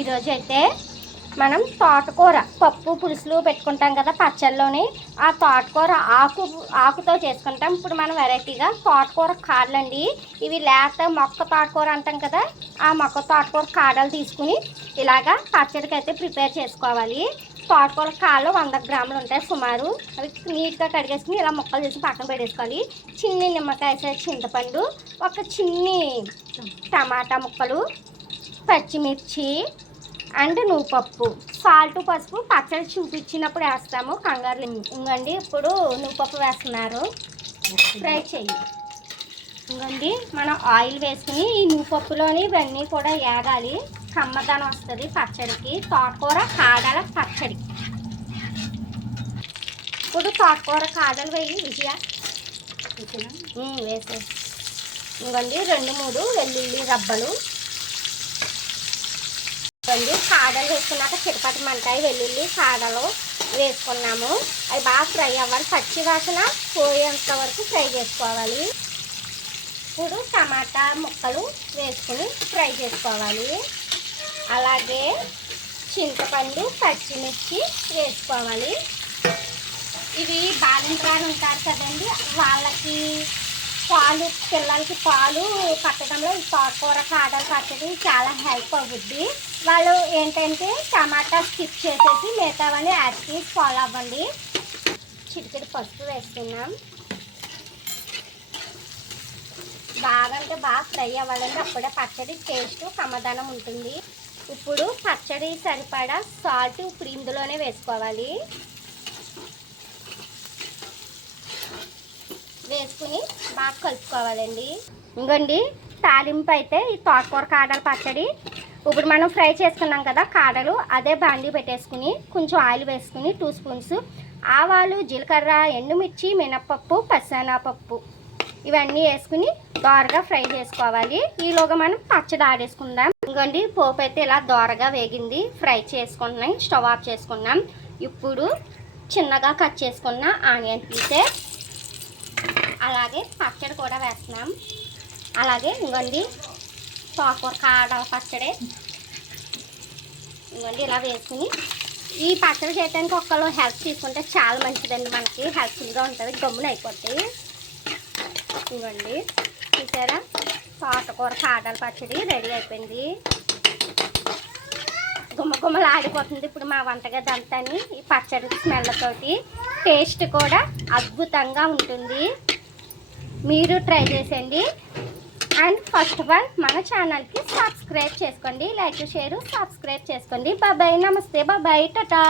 ఈరోజు అయితే మనం తోటకూర పప్పు పులుసులు పెట్టుకుంటాం కదా పచ్చళ్ళలోని. ఆ తోటకూర ఆకుతో చేసుకుంటాం. ఇప్పుడు మనం వెరైటీగా తోటకూర కాడలండి. ఇవి లేత మొక్క తోటకూర అంటాం కదా, ఆ మొక్క తోటకూర కాడలు తీసుకుని ఇలాగా పచ్చడికి అయితే ప్రిపేర్ చేసుకోవాలి. తోటకూర కాడలు 100 గ్రాములు ఉంటాయి సుమారు. అవి నీట్గా కడిగేసుకుని ఇలా ముక్కలు చేసి పక్కన పెట్టేసుకోవాలి. చిన్ని నిమ్మకాయ చింతపండు, ఒక చిన్ని టమాటా ముక్కలు, పచ్చిమిర్చి అండ్ నువ్వుపప్పు, సాల్ట్, పసుపు పచ్చడి చూపించినప్పుడు వేస్తాము, కంగారు ఇంకండి. ఇప్పుడు నువ్వుపప్పు వేస్తున్నారు, ఫ్రై చెయ్యి. ఇంకండి మనం ఆయిల్ వేసుకుని ఈ నువ్వుపప్పులోని ఇవన్నీ కూడా వేగాలి. కమ్మదనం వస్తుంది పచ్చడికి, తోటకూర కాడల పచ్చడి. ఇప్పుడు తోటకూర కాడలు వేయి విజయ, వేసే. ఇంకండి 2-3 వెల్లుల్లి రబ్బలు. కాడలు వేసుకున్నాక చిరపటి మంటాయి వెల్లుల్లి కాడలు వేసుకున్నాము. అవి బాగా ఫ్రై అవ్వాలి, పచ్చి వాసన పోయేంత వరకు ఫ్రై చేసుకోవాలి. ఇప్పుడు టమాటా ముక్కలు వేసుకుని ఫ్రై చేసుకోవాలి. అలాగే చింతపండు, పచ్చిమిర్చి వేసుకోవాలి. ఇవి బాలింతరాలు ఉంటారు కదండి, వాళ్ళకి పాలు, పిల్లలకి పాలు పట్టడంలో ఈ తోటకూర కాడలు పచ్చడి చాలా హెల్ప్ అవుద్ది. వాళ్ళు ఏంటంటే టమాటా స్కిప్ చేసేసి మిగతావన్నీ యాడ్ చేసి ఫాలో అవ్వండి. చిటికెడు పసుపు వేస్తున్నాం. బాగా అంటే బాగా ఫ్రై అవ్వాలండి, అప్పుడే పచ్చడి టేస్ట్ కమ్మదనం ఉంటుంది. ఇప్పుడు పచ్చడి సరిపడా సాల్ట్ ఇప్పుడు ఇందులోనే వేసుకోవాలి. వేసుకుని బాగా కలుపుకోవాలండి. ఇంకోండి తాలింపు అయితే ఈ తోటకూర కాడల పచ్చడి. ఇప్పుడు మనం ఫ్రై చేసుకున్నాం కదా కాడలు, అదే బాండీ పెట్టేసుకుని కొంచెం ఆయిల్ వేసుకుని 2 స్పూన్స్ ఆవాలు, జీలకర్ర, ఎండుమిర్చి, మినప్పప్పు, పచ్చెనగపప్పు ఇవన్నీ వేసుకుని దోరగా ఫ్రై చేసుకోవాలి. ఈలోగా మనం పచ్చడి ఆడేసుకుందాం. ఇంకోండి పోపు అయితే ఇలా దోరగా వేగింది, ఫ్రై చేసుకున్నాం, స్టవ్ ఆఫ్ చేసుకున్నాం. ఇప్పుడు చిన్నగా కట్ చేసుకున్న ఆనియన్ పీసెస్, అలాగే పచ్చడి కూడా వేస్తున్నాం. అలాగే ఇంకోండి తోటకూర కాడల పచ్చడి. ఇంకోండి ఇలా వేసుకుని ఈ పచ్చడి చేయడానికి ఒక్కళ్ళు హెల్ప్ తీసుకుంటే చాలా మంచిదండి, మనకి హెల్ప్ఫుల్గా ఉంటుంది, గమ్మున అయిపోతాయి. ఇంకోండి చూసారా, తోటకూర కాడల పచ్చడి రెడీ అయిపోయింది. గుమ్మగుమ్మలు ఆడిపోతుంది ఇప్పుడు మా వంటగది అంతాని ఈ పచ్చడి స్మెల్ తోటి. టేస్ట్ కూడా అద్భుతంగా ఉంటుంది, మీరు ట్రై చేసేయండి. అండ్ ఫస్ట్ ఆఫ్ ఆల్ మన ఛానల్కి సబ్స్క్రైబ్ చేసుకోండి, లైక్, షేర్, సబ్స్క్రైబ్ చేసుకోండి. బాబాయ్, నమస్తే, బాబాయ్, టాటా.